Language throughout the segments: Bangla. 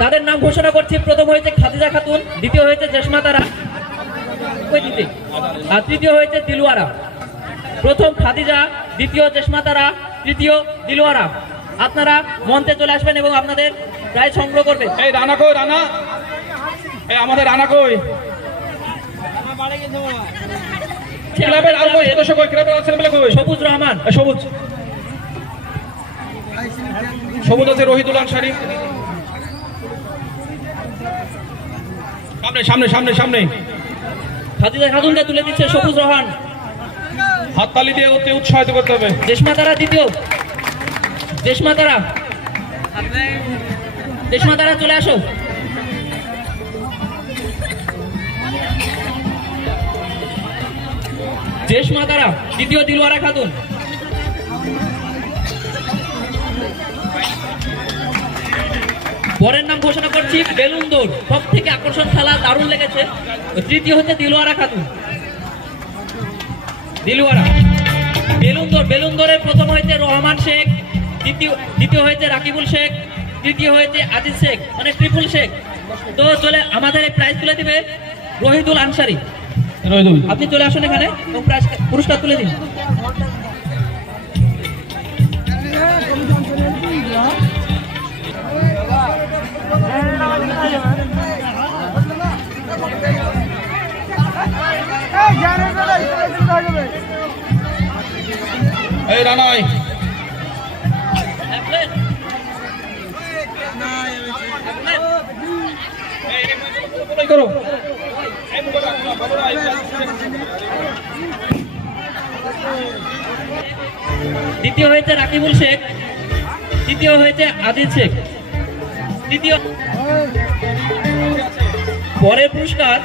তাদের নাম ঘোষণা করছি। প্রথম হয়েছে খাদিজা খাতুন দ্বিতীয় হয়েছে জেসমা তারা আর তৃতীয় হয়েছে দিলওয়ারা। প্রথম খাদিজা দ্বিতীয় জেসমা তারা তৃতীয় দিলওয়ারা। আপনারা মঞ্চে চলে আসবেন এবং আপনাদের প্রায় সংগ্রহ করবেন। এই রানা কই রানা? এই আমাদের রানা কই? ক্লাবের আর কই? সদস্য কই? ক্লাবের আর ছেলেমেলে কই? সবুজ রহমান। সবুজ। সবুজ আছে রহিদুল আনসারি সামনে সামনে সামনে সামনে। খাদিজা খাতুনকে তুলে দিচ্ছে সবুজ রহমান। হাততালি দিয়ে অতি উৎসাহিত করতে হবে। দেশমা তারা দ্বিতীয়। দেশমা তারা দেশমা তারা চলে আসো। দেশমা তারা দ্বিতীয় দিলওয়ারা খাতুন। পরের নাম ঘোষণা করছি বেলুন দৌড়। সব থেকে আকর্ষণ খেলা দারুণ লেগেছে। তৃতীয় হচ্ছে দিলওয়ারা খাতুন। দিলওয়ারা। বেলুন দৌড় বেলুন দৌড়ের প্রথম হয়েছে রহমান শেখ দ্বিতীয় দ্বিতীয় হয়েছে রাকিবুল শেখ তৃতীয় হয়েছে আজিজ শেখ মানে ট্রিপুল শেখ। তো চলে আমাদের এই প্রাইজ তুলে দিবে রহিদুল আনসারি। রহিদুল। আপনি চলে আসুন এখানে পুরস্কার তুলে দিন। এই করো। দ্বিতীয় হয়েছে রাকিবুল শেখ। তৃতীয় হয়েছে আজিজ শেখ। তৃতীয় পরের পুরস্কার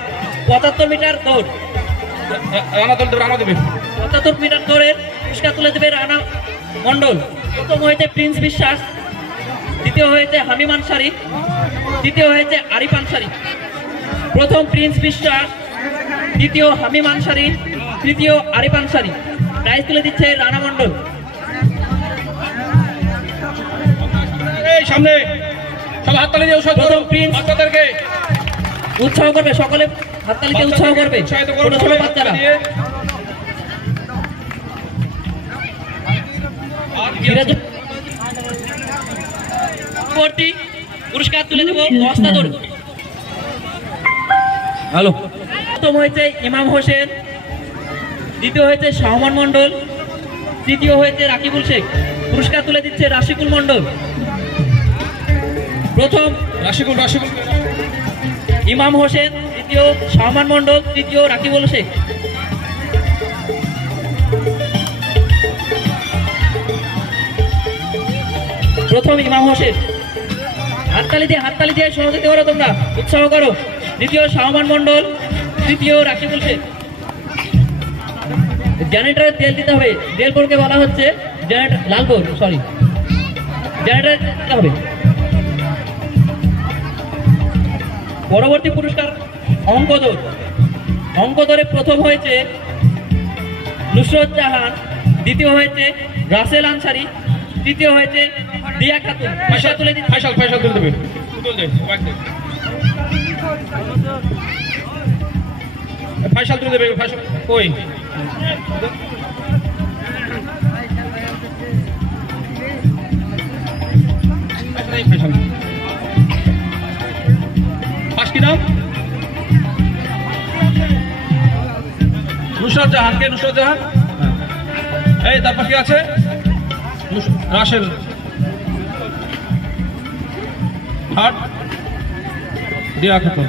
পঁচাত্তর মিটার দৌড়। রানা দল দেবে রানা দেবে। পঁচাত্তর মিটার দৌড়ের পুরস্কার তুলে দেবে রানা মণ্ডল। প্রথম হয়েছে প্রিন্স বিশ্বাস দ্বিতীয় হয়েছে হামিম আনসারি তৃতীয় হয়েছে আরিফ আনসারি প্রথম প্রিন্স বিশ্বাস দ্বিতীয় হামিম আনসারি তৃতীয় আরিফ আনসারি প্রাইজ তুলে দিচ্ছে রানা মণ্ডল। সামনে সব হাততালি দিয়ে উৎসাহ প্রথম প্রিন্স। বাচ্চাদেরকে। উৎসাহ করবে সকলে হাততালিতে উৎসাহ করবে। ছোট ছোট বাচ্চারা। পরবর্তী পুরস্কার তুলে দেব বস্তা দৌড়। হ্যালো। প্রথম হয়েছে ইমাম হোসেন দ্বিতীয় হয়েছে শাহমান মণ্ডল তৃতীয় হয়েছে রাকিবুল শেখ। পুরস্কার তুলে দিচ্ছে রাশিকুল মণ্ডল। প্রথম রাশিকুল রাশিকুল। ইমাম হোসেন দ্বিতীয় শাহমান মণ্ডল তৃতীয় রাকিবুল শেখ। প্রথম ইমাম হোসেন। হাততালি দিয়ে হাততালি দিয়ে সহযোগিতা করো তোমরা। উৎসাহ করো। দ্বিতীয় শাহমান মণ্ডল, তৃতীয় রাকিবুল শেখ। জেনারেটরের তেল দিতে হবে। তেলপুরকে বলা হচ্ছে জেনারেটর লালপুর সরি জেনারেটর দিতে হবে। পরবর্তী পুরস্কার অঙ্ক দৌড় অঙ্ক দৌড়ে প্রথম হয়েছে নুসরত জাহান, দ্বিতীয় হয়েছে রাসেল আনসারি, তৃতীয় হয়েছে দিয়া তুলে দিন। ফাইসাল ফাইসাল তুলে দেবে তুলে দে বাইক দে। ফাইসাল তুলে দেবে ফাইসাল কই নাম নুসরত জাহান, কে নুসরত জাহান? এই তারপর কি আছে? রাশেল হাট দিয়া খাতুন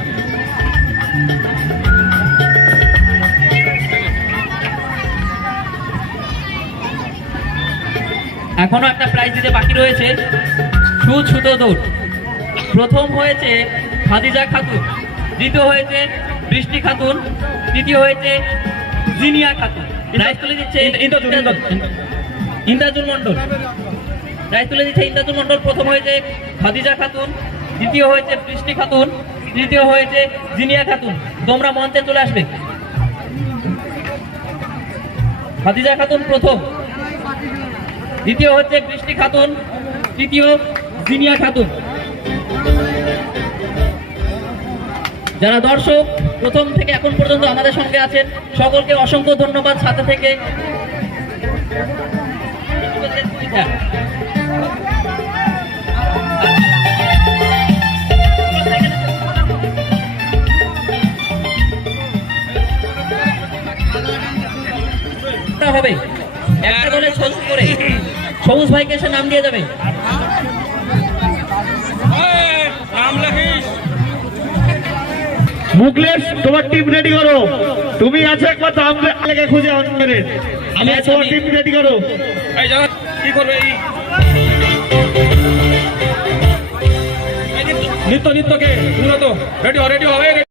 এখনও একটা প্রাইজ দিতে বাকি রয়েছে। ছুতো দৌড়। প্রথম হয়েছে খাদিজা খাতুন দ্বিতীয় হয়েছে বৃষ্টি খাতুন তৃতীয় হয়েছে জিনিয়া খাতুন। প্রাইজ তুলে দিচ্ছে ইন্দাজুল মন্ডল প্রাইজ তুলে দিচ্ছে ইন্দাজুল মন্ডল প্রথম হয়েছে খাদিজা খাতুন দ্বিতীয় হয়েছে বৃষ্টি খাতুন, তৃতীয় হয়েছে জিনিয়া খাতুন। তোমরা মঞ্চে চলে আসবে। খাদিজা খাতুন প্রথম, দ্বিতীয় হচ্ছে বৃষ্টি খাতুন, তৃতীয় জিনিয়া খাতুন। যারা দর্শক প্রথম থেকে এখন পর্যন্ত আমাদের সঙ্গে আছেন, সকলকে অসংখ্য ধন্যবাদ। সাথে থেকে করে। সবুজ ভাইকে এসে নাম দিয়ে যাবে। মুকলেশ তোমার টিম রেডি করো। তুমি আছো একবার দাম লেগে খুঁজে আমাদের আমি তোমার টিম রেডি করো। কি করবে এই? নিত্য নিত্য কে তো রেডি হও রেডি এই